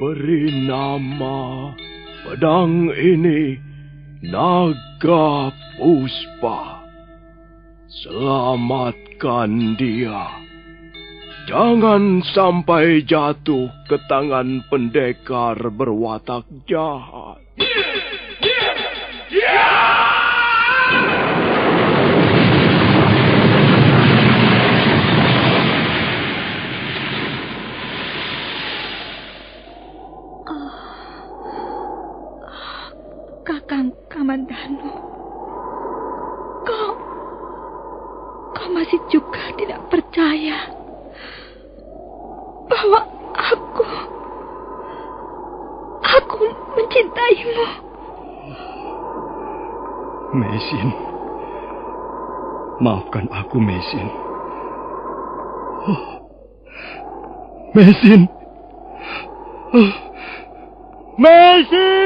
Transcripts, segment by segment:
Beri nama pedang ini Naga Puspa. Selamatkan dia. Jangan sampai jatuh ke tangan pendekar berwatak jahat. Kakang Kamandanu, kau masih juga tidak percaya bahwa aku mencintaimu. Mesin, maafkan aku, Mesin. Mesin, Mesin.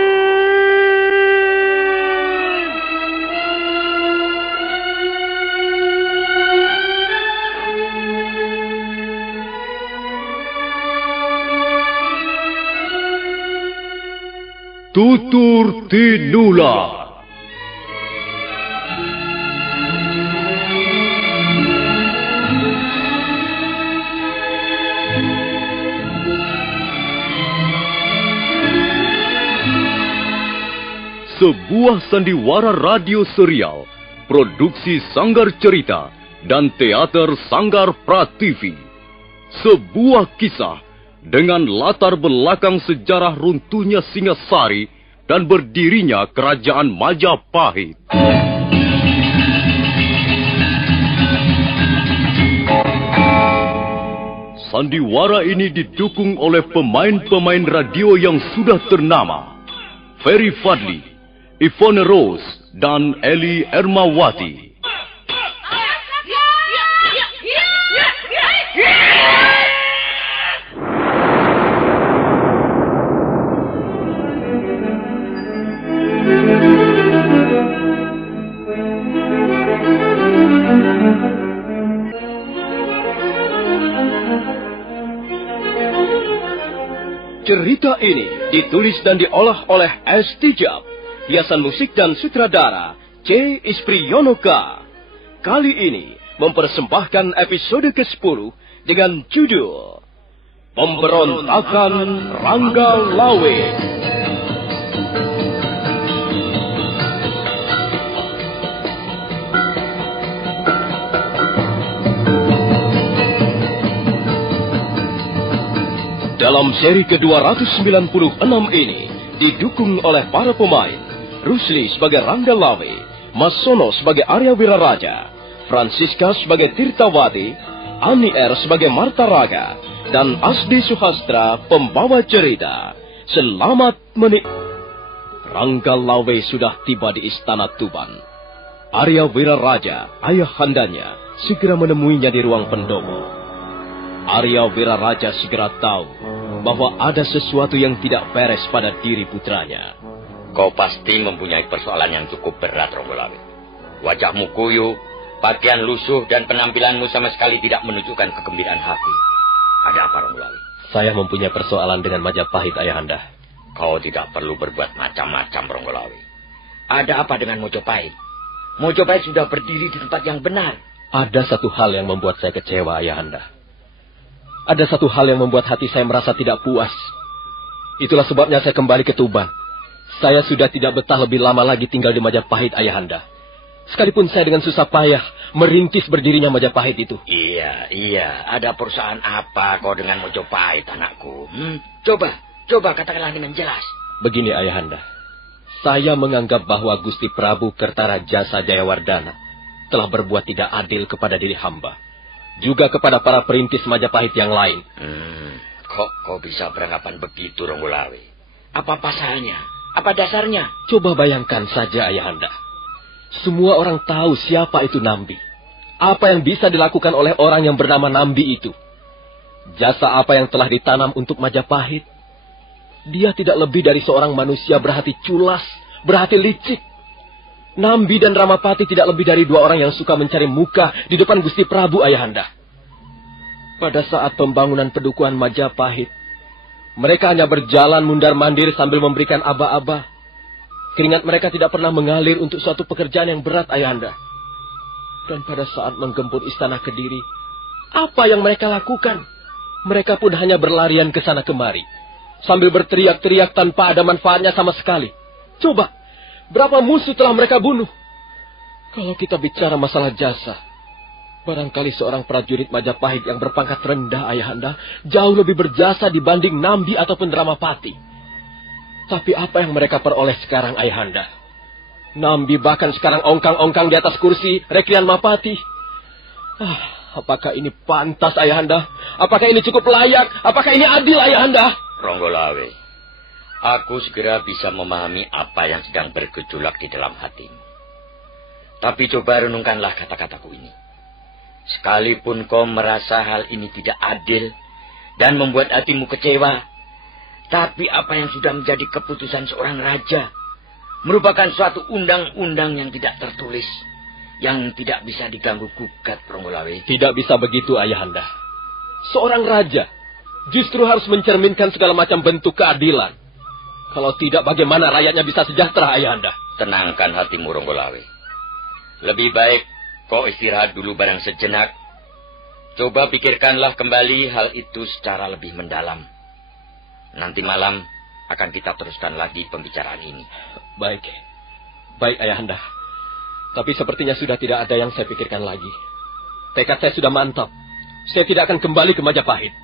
Tutur Tinular. Sebuah sandiwara radio serial, produksi Sanggar Cerita dan Teater Sanggar Prativi. Sebuah kisah dengan latar belakang sejarah runtuhnya Singasari dan berdirinya Kerajaan Majapahit. Sandiwara ini didukung oleh pemain-pemain radio yang sudah ternama. Ferry Fadli, Ivone Rose, dan Eli Ermawati. Cerita ini ditulis dan diolah oleh S. Tijab, hiasan musik dan sutradara C. Ispriyonoka. Kali ini mempersembahkan episode ke-10 dengan judul Pemberontakan Rangga Lawe. Dalam seri ke-296 ini didukung oleh para pemain Rusli sebagai Rangga Lawe, Mas Sono sebagai Arya Wiraraja, Francisca sebagai Tirtawati, Ani R sebagai Marta Raga, dan Asdi Suhastra pembawa cerita. Selamat menikmati. Rangga Lawe sudah tiba di Istana Tuban. Arya Wiraraja, ayahandanya, segera menemuinya di ruang pendopo. Arya Wiraraja segera tahu bahwa ada sesuatu yang tidak beres pada diri putranya. Kau pasti mempunyai persoalan yang cukup berat, Ronggolawe. Wajahmu kuyup, pakaian lusuh, dan penampilanmu sama sekali tidak menunjukkan kegembiraan hati. Ada apa, Ronggolawe? Saya mempunyai persoalan dengan Majapahit, Ayahanda. Kau tidak perlu berbuat macam-macam, Ronggolawe. Ada apa dengan Mojopahit? Mojopahit sudah berdiri di tempat yang benar. Ada satu hal yang membuat saya kecewa, Ayahanda. Ada satu hal yang membuat hati saya merasa tidak puas. Itulah sebabnya saya kembali ke Tuban. Saya sudah tidak betah lebih lama lagi tinggal di Majapahit, Ayahanda. Sekalipun saya dengan susah payah merintis berdirinya Majapahit itu. Iya. Ada perusahaan apa kau dengan Mojopahit, anakku? Coba katakanlah dengan jelas. Begini, Ayahanda. Saya menganggap bahwa Gusti Prabu Kertarajasa Jayawardana telah berbuat tidak adil kepada diri hamba. Juga kepada para perintis Majapahit yang lain. Kok kau bisa beranggapan begitu, Ronggolawe? Apa pasalnya? Apa dasarnya? Coba bayangkan saja, Ayahanda. Semua orang tahu siapa itu Nambi. Apa yang bisa dilakukan oleh orang yang bernama Nambi itu? Jasa apa yang telah ditanam untuk Majapahit? Dia tidak lebih dari seorang manusia berhati culas, berhati licik. Nambi dan Ramapati tidak lebih dari dua orang yang suka mencari muka di depan Gusti Prabu, Ayahanda. Pada saat pembangunan pedukuhan Majapahit, Mereka hanya berjalan mundar-mandir sambil memberikan aba-aba. Keringat mereka tidak pernah mengalir untuk suatu pekerjaan yang berat, Ayahanda. Dan pada saat menggempur istana Kediri, apa yang mereka lakukan? Mereka pun hanya berlarian ke sana kemari, sambil berteriak-teriak tanpa ada manfaatnya sama sekali. Coba, berapa musuh telah mereka bunuh? Kalau kita bicara masalah jasa, barangkali seorang prajurit Majapahit yang berpangkat rendah, Ayahanda, jauh lebih berjasa dibanding Nambi ataupun Dramapati. Tapi apa yang mereka peroleh sekarang, Ayahanda? Nambi bahkan sekarang ongkang-ongkang di atas kursi Reklian Mapati. Apakah ini pantas, Ayahanda? Apakah ini cukup layak? Apakah ini adil, Ayahanda? Ronggolawe, aku segera bisa memahami apa yang sedang bergejolak di dalam hatimu. Tapi coba renungkanlah kata-kataku ini. Sekalipun kau merasa hal ini tidak adil dan membuat hatimu kecewa, tapi apa yang sudah menjadi keputusan seorang raja merupakan suatu undang-undang yang tidak tertulis, yang tidak bisa diganggu-gugat, Ronggolawe. Tidak bisa begitu, Ayahanda. Seorang raja justru harus mencerminkan segala macam bentuk keadilan. Kalau tidak, bagaimana rakyatnya bisa sejahtera, Ayahanda? Tenangkan hatimu, Ronggolawe. Lebih baik kau istirahat dulu barang sejenak. Coba pikirkanlah kembali hal itu secara lebih mendalam. Nanti malam akan kita teruskan lagi pembicaraan ini. Baik, Ayahanda. Tapi sepertinya sudah tidak ada yang saya pikirkan lagi. Tekad saya sudah mantap. Saya tidak akan kembali ke Majapahit.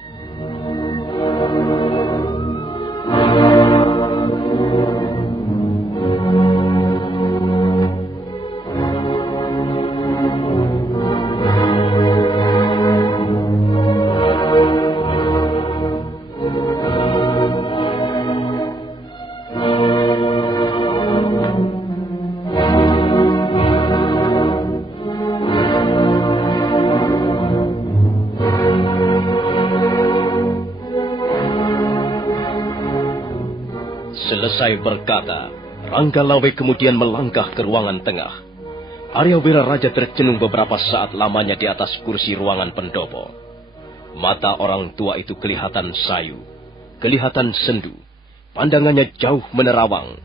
Selesai berkata, Ranggalawe kemudian melangkah ke ruangan tengah. Arya Wiraraja tercenung beberapa saat lamanya di atas kursi ruangan pendopo. Mata orang tua itu kelihatan sayu, kelihatan sendu, pandangannya jauh menerawang.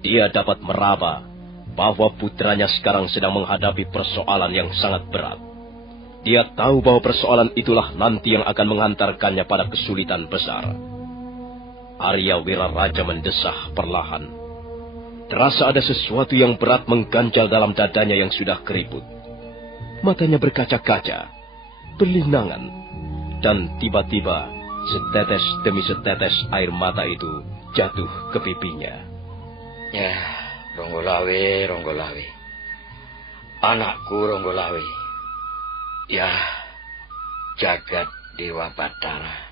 Dia dapat meraba bahwa putranya sekarang sedang menghadapi persoalan yang sangat berat. Dia tahu bahwa persoalan itulah nanti yang akan mengantarkannya pada kesulitan besar. Arya Wiraraja mendesah perlahan. Terasa ada sesuatu yang berat mengganjal dalam dadanya yang sudah keriput. Matanya berkaca-kaca, berlinangan, dan tiba-tiba setetes demi setetes air mata itu jatuh ke pipinya. Ya, Ronggolawe. Anakku Ronggolawe. Ya, jagat Dewa Batara.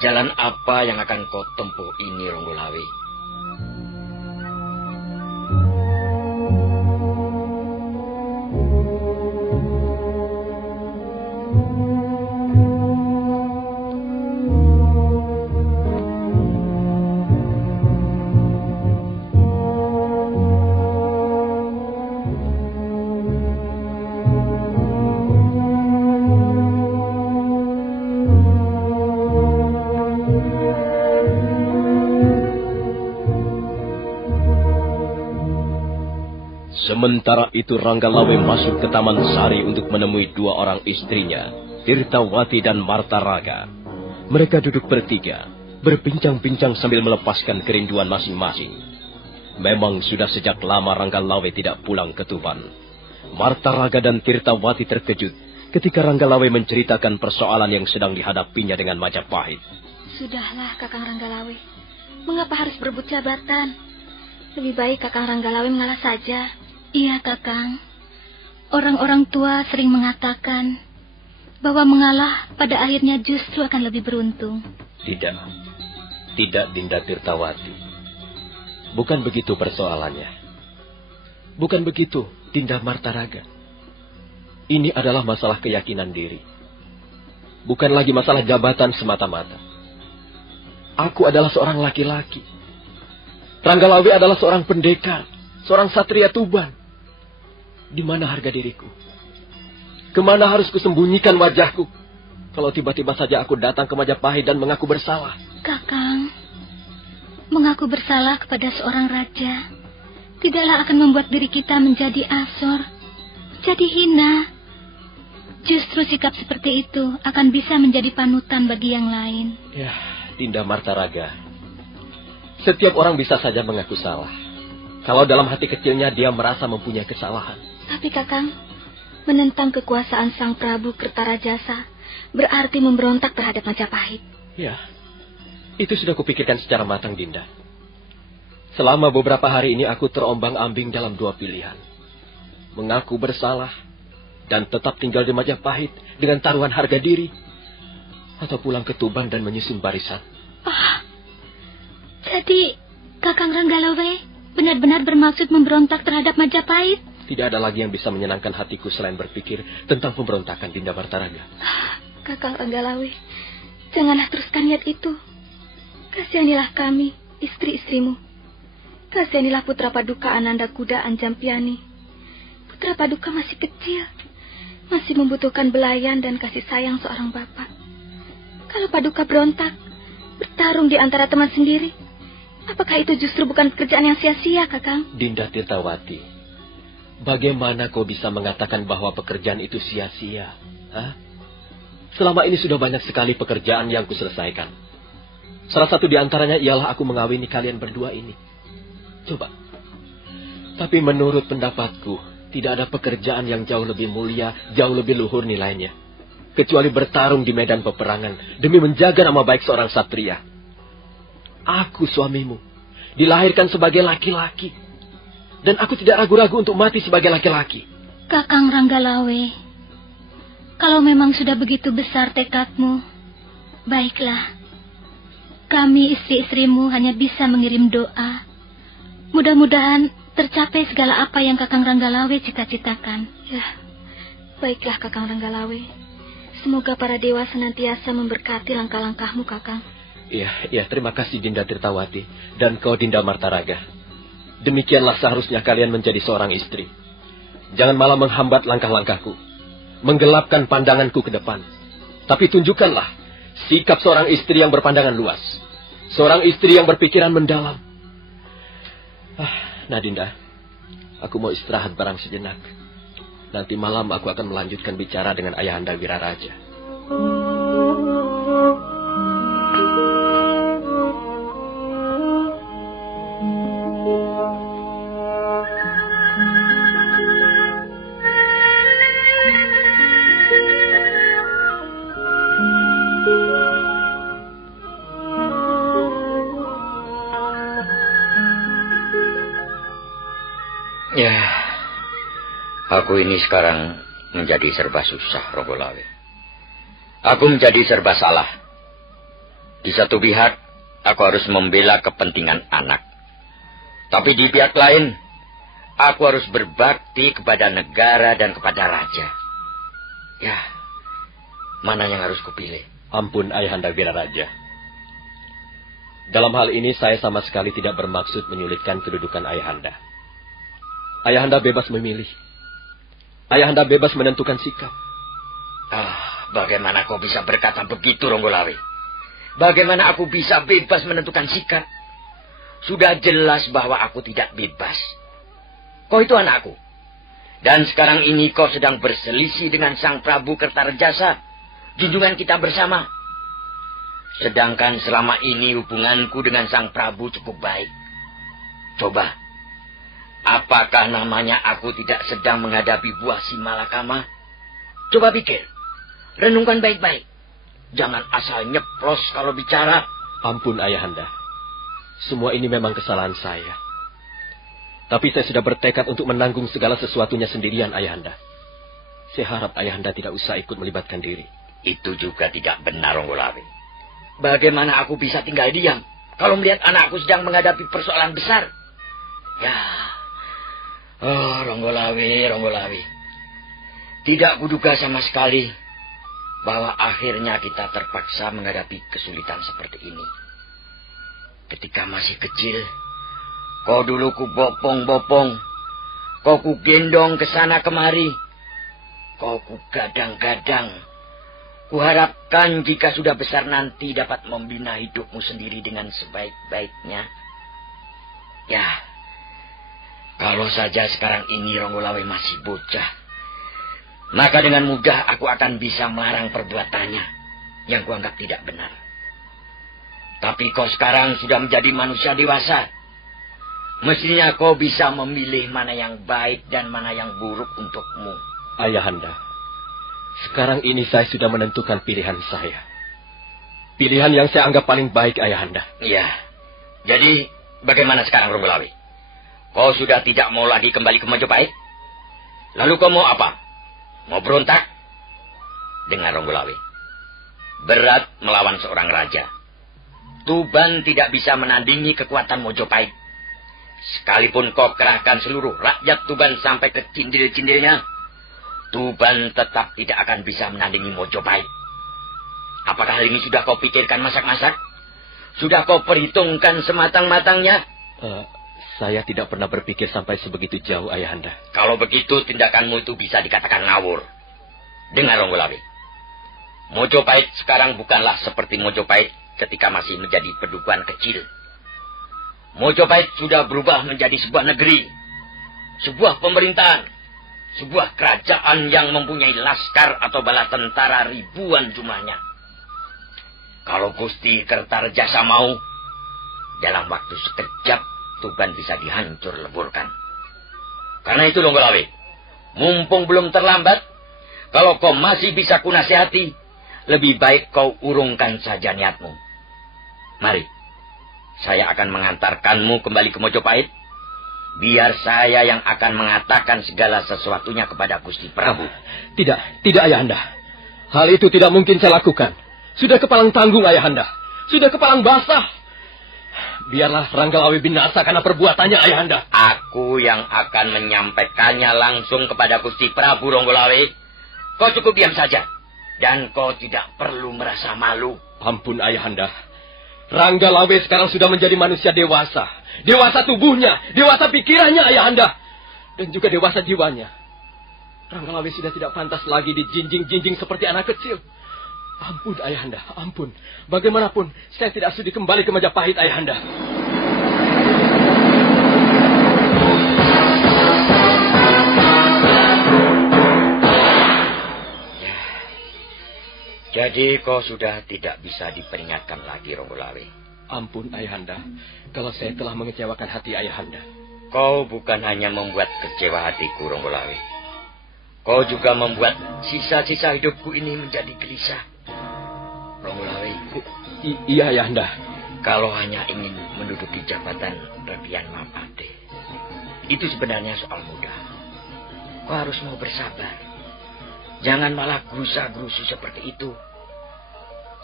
Jalan apa yang akan kau tempuh ini, Ronggolawe? Sementara itu Ranggalawe masuk ke Taman Sari untuk menemui dua orang istrinya, Tirtawati dan Martaraga. Mereka duduk bertiga, berbincang-bincang sambil melepaskan kerinduan masing-masing. Memang sudah sejak lama Ranggalawe tidak pulang ke Tuban. Martaraga dan Tirtawati terkejut ketika Ranggalawe menceritakan persoalan yang sedang dihadapinya dengan Majapahit. Sudahlah, Kakang Ranggalawe. Mengapa harus berebut jabatan? Lebih baik Kakang Ranggalawe mengalah saja. Iya, Kakang. Orang-orang tua sering mengatakan bahwa mengalah pada akhirnya justru akan lebih beruntung. Tidak, Dinda Tirtawati. Bukan begitu persoalannya. Bukan begitu, Dinda Martaraga. Ini adalah masalah keyakinan diri. Bukan lagi masalah jabatan semata-mata. Aku adalah seorang laki-laki. Ranggalawe adalah seorang pendekar, seorang satria Tuban. Di mana harga diriku? Kemana harus kusembunyikan wajahku? kalau tiba-tiba saja aku datang ke Majapahit dan mengaku bersalah? Kakang, mengaku bersalah kepada seorang raja tidaklah akan membuat diri kita menjadi asor, jadi hina. Justru sikap seperti itu akan bisa menjadi panutan bagi yang lain. Ya, Dinda Martaraga, setiap orang bisa saja mengaku salah, kalau dalam hati kecilnya dia merasa mempunyai kesalahan. Tapi Kakang, menentang kekuasaan Sang Prabu Kertarajasa berarti memberontak terhadap Majapahit. Ya, itu sudah kupikirkan secara matang, Dinda. Selama beberapa hari ini aku terombang-ambing dalam dua pilihan. Mengaku bersalah dan tetap tinggal di Majapahit dengan taruhan harga diri, atau pulang ke Tuban dan menyusun barisan. Jadi Kakang Ranggalawe benar-benar bermaksud memberontak terhadap Majapahit? Tidak ada lagi yang bisa menyenangkan hatiku selain berpikir tentang pemberontakan, Dinda Martaraga. Kakang Ranggalawe, janganlah teruskan niat itu. Kasihanilah kami, istri-istrimu. Kasihanilah putra Paduka Ananda Kuda Anjampiani. Putra Paduka masih kecil, masih membutuhkan belayan dan kasih sayang seorang bapak. Kalau Paduka berontak, bertarung di antara teman sendiri, apakah itu justru bukan pekerjaan yang sia-sia, Kakang? Dinda Tirtawati, bagaimana kau bisa mengatakan bahwa pekerjaan itu sia-sia? Selama ini sudah banyak sekali pekerjaan yang kuselesaikan. Salah satu di antaranya ialah aku mengawini kalian berdua ini. Coba. Tapi menurut pendapatku, tidak ada pekerjaan yang jauh lebih mulia, jauh lebih luhur nilainya, kecuali bertarung di medan peperangan demi menjaga nama baik seorang satria. Aku suamimu, dilahirkan sebagai laki-laki, dan aku tidak ragu-ragu untuk mati sebagai laki-laki. Kakang Ranggalawe, kalau memang sudah begitu besar tekadmu, baiklah. Kami istri-istrimu hanya bisa mengirim doa. Mudah-mudahan tercapai segala apa yang Kakang Ranggalawe cita-citakan. Ya, baiklah Kakang Ranggalawe. Semoga para dewa senantiasa memberkati langkah-langkahmu, Kakang. Iya, terima kasih Dinda Tirtawati dan kau Dinda Martaraga. Demikianlah seharusnya kalian menjadi seorang istri. Jangan malah menghambat langkah-langkahku, menggelapkan pandanganku ke depan. Tapi tunjukkanlah sikap seorang istri yang berpandangan luas, seorang istri yang berpikiran mendalam. Nah Dinda, aku mau istirahat barang sejenak. Nanti malam aku akan melanjutkan bicara dengan Ayahanda Wiraraja. Ya, aku ini sekarang menjadi serba susah, Ranggalawe. Aku menjadi serba salah. Di satu pihak, aku harus membela kepentingan anak. Tapi di pihak lain, aku harus berbakti kepada negara dan kepada raja. Ya, mana yang harus kupilih? Ampun, Ayahanda Wiraraja. Dalam hal ini saya sama sekali tidak bermaksud menyulitkan kedudukan Ayahanda. Ayahanda bebas memilih. Ayahanda bebas menentukan sikap. Bagaimana kau bisa berkata begitu, Ranggalawe? Bagaimana aku bisa bebas menentukan sikap? Sudah jelas bahwa aku tidak bebas. Kau itu anakku. Dan sekarang ini kau sedang berselisih dengan Sang Prabu Kertarajasa, junjungan kita bersama. Sedangkan selama ini hubunganku dengan Sang Prabu cukup baik. Coba, apakah namanya aku tidak sedang menghadapi buah si malakama? Coba pikir, renungkan baik-baik. Jangan asal nyeplos kalau bicara. Ampun Ayahanda, semua ini memang kesalahan saya. Tapi saya sudah bertekad untuk menanggung segala sesuatunya sendirian, Ayahanda. Saya harap Ayahanda tidak usah ikut melibatkan diri. Itu juga tidak benar, Ranggalawe. Bagaimana aku bisa tinggal diam kalau melihat anakku sedang menghadapi persoalan besar? Ya, Ranggalawe. Tidak kuduga sama sekali bahwa akhirnya kita terpaksa menghadapi kesulitan seperti ini. Ketika masih kecil, kau dulu ku bopong-bopong, kau ku gendong ke sana kemari, kau ku gadang-gadang, Kuharapkan jika sudah besar nanti dapat membina hidupmu sendiri dengan sebaik-baiknya. Ya, kalau saja sekarang ini Ronggolawe masih bocah, maka dengan mudah aku akan bisa melarang perbuatannya yang kuanggap tidak benar. Tapi kau sekarang sudah menjadi manusia dewasa. Mestinya kau bisa memilih mana yang baik dan mana yang buruk untukmu. Ayahanda, sekarang ini saya sudah menentukan pilihan saya. Pilihan yang saya anggap paling baik, Ayahanda. Iya. Jadi, bagaimana sekarang, Ronggolawe? Kau sudah tidak mau lagi kembali ke Majapahit? Lalu kau mau apa? Mau berontak? Dengar, Ronggolawe. Berat melawan seorang raja. Tuban tidak bisa menandingi kekuatan Mojopahit. Sekalipun kau kerahkan seluruh rakyat Tuban sampai ke cindil-cindilnya, Tuban tetap tidak akan bisa menandingi Mojopahit. Apakah hal ini sudah kau pikirkan masak-masak? Sudah kau perhitungkan sematang-matangnya? Saya tidak pernah berpikir sampai sebegitu jauh, Ayahanda. Kalau begitu, tindakanmu itu bisa dikatakan ngawur. Dengar, Ronggolawe. Mojopahit sekarang bukanlah seperti Mojopahit ketika masih menjadi pedukuhan kecil. Mojopahit sudah berubah menjadi sebuah negeri, sebuah pemerintahan, sebuah kerajaan yang mempunyai laskar atau bala tentara ribuan jumlahnya. Kalau Gusti Kertarejasa mau, dalam waktu sekejap Tuban bisa dihancur leburkan. Karena itu, Ronggolawe, mumpung belum terlambat, kalau kau masih bisa kunasihati, lebih baik kau urungkan saja niatmu. Mari, saya akan mengantarkanmu kembali ke Mojopahit. Biar saya yang akan mengatakan segala sesuatunya kepada Gusti Prabu. Tidak, Ayahanda. Hal itu tidak mungkin saya lakukan. Sudah kepalang tanggung, Ayahanda. Sudah kepalang basah. Biarlah Ranggalawe binasa karena perbuatannya, Ayahanda. Aku yang akan menyampaikannya langsung kepada Gusti Prabu, Ronggolawe. Kau cukup diam saja. Dan kau tidak perlu merasa malu. Ampun, Ayahanda. Ranggalawe sekarang sudah menjadi manusia dewasa. Dewasa tubuhnya, dewasa pikirannya, Ayahanda. Dan juga dewasa jiwanya. Ranggalawe sudah tidak pantas lagi dijinjing-jinjing seperti anak kecil. Ampun, Ayahanda, ampun. Bagaimanapun, saya tidak sudi kembali ke Majapahit, Ayahanda. Jadi kau sudah tidak bisa diperingatkan lagi, Ronggolawe. Ampun, Ayahanda, kalau saya telah mengecewakan hati Ayahanda. Kau bukan hanya membuat kecewa hatiku, Ronggolawe. Kau juga membuat sisa-sisa hidupku ini menjadi gelisah. Ronggolawe. Iya, Ayahanda. Kalau hanya ingin menduduki jabatan Rekrian Mapate, itu sebenarnya soal mudah. Kau harus mau bersabar. Jangan malah gerusa-gerusu seperti itu.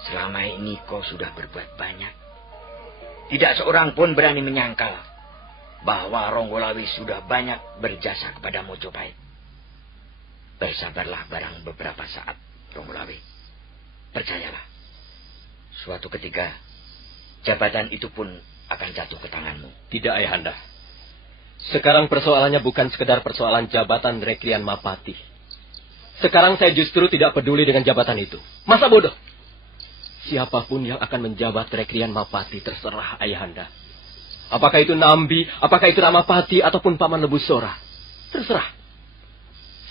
Selama ini kau sudah berbuat banyak. Tidak seorang pun berani menyangkal bahwa Ronggolawe sudah banyak berjasa kepada Mojopahit. Bersabarlah barang beberapa saat, Ronggolawe. Percayalah, suatu ketika jabatan itu pun akan jatuh ke tanganmu. Tidak, Ayahanda. Sekarang persoalannya bukan sekedar persoalan jabatan Rekrian Mapati. Sekarang saya justru tidak peduli dengan jabatan itu. Masa bodoh? Siapapun yang akan menjabat Rekrian Mapati terserah, Ayahanda. Apakah itu Nambi, apakah itu Ramapati, ataupun Paman Lebusora. Terserah.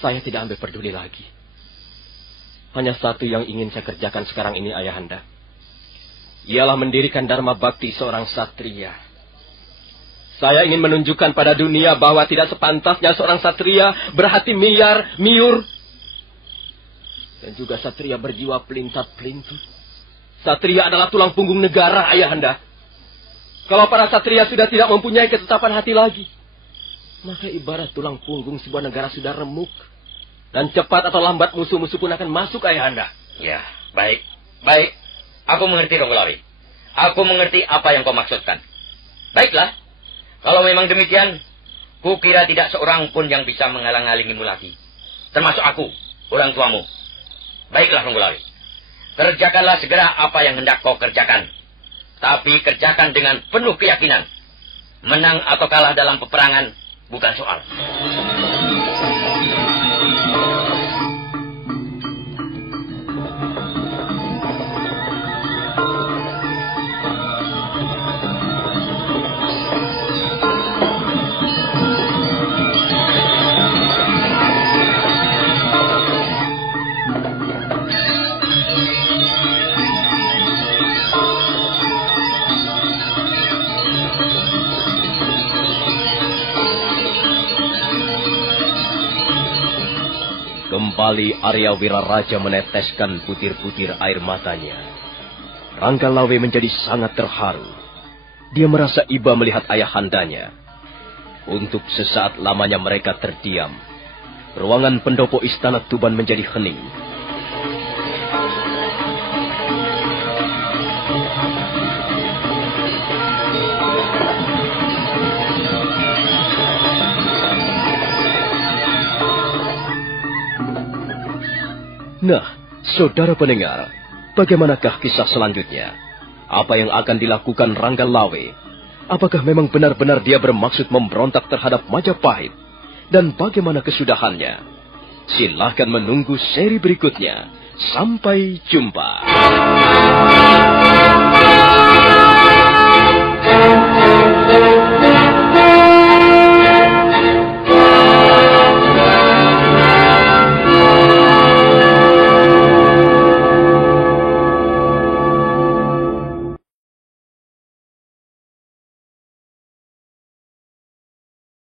Saya tidak ambil peduli lagi. Hanya satu yang ingin saya kerjakan sekarang ini, Ayahanda. Ialah mendirikan Dharma Bakti seorang satria. Saya ingin menunjukkan pada dunia bahwa tidak sepantasnya seorang satria berhati miur, dan juga satria berjiwa pelintat-pelintut. Satria adalah tulang punggung negara, Ayahanda. Kalau para satria sudah tidak mempunyai ketetapan hati lagi, maka ibarat tulang punggung sebuah negara sudah remuk. Dan cepat atau lambat musuh-musuh pun akan masuk, Ayahanda. Ya, baik. Aku mengerti, Ronggolawe. Aku mengerti apa yang kau maksudkan. Baiklah. Kalau memang demikian, kukira tidak seorang pun yang bisa menghalang-halangimu lagi. Termasuk aku, orang tuamu. Baiklah, Ronggolawe. Kerjakanlah segera apa yang hendak kau kerjakan. Tapi kerjakan dengan penuh keyakinan. Menang atau kalah dalam peperangan bukan soal. Kembali Arya Wiraraja meneteskan butir-butir air matanya. Ranggalawe menjadi sangat terharu. Dia merasa iba melihat ayahandanya. Untuk sesaat lamanya mereka terdiam. Ruangan pendopo istana Tuban menjadi hening. Nah, saudara pendengar, bagaimanakah kisah selanjutnya? Apa yang akan dilakukan Ranggalawe? Apakah memang benar-benar dia bermaksud memberontak terhadap Majapahit? Dan bagaimana kesudahannya? Silahkan menunggu seri berikutnya. Sampai jumpa.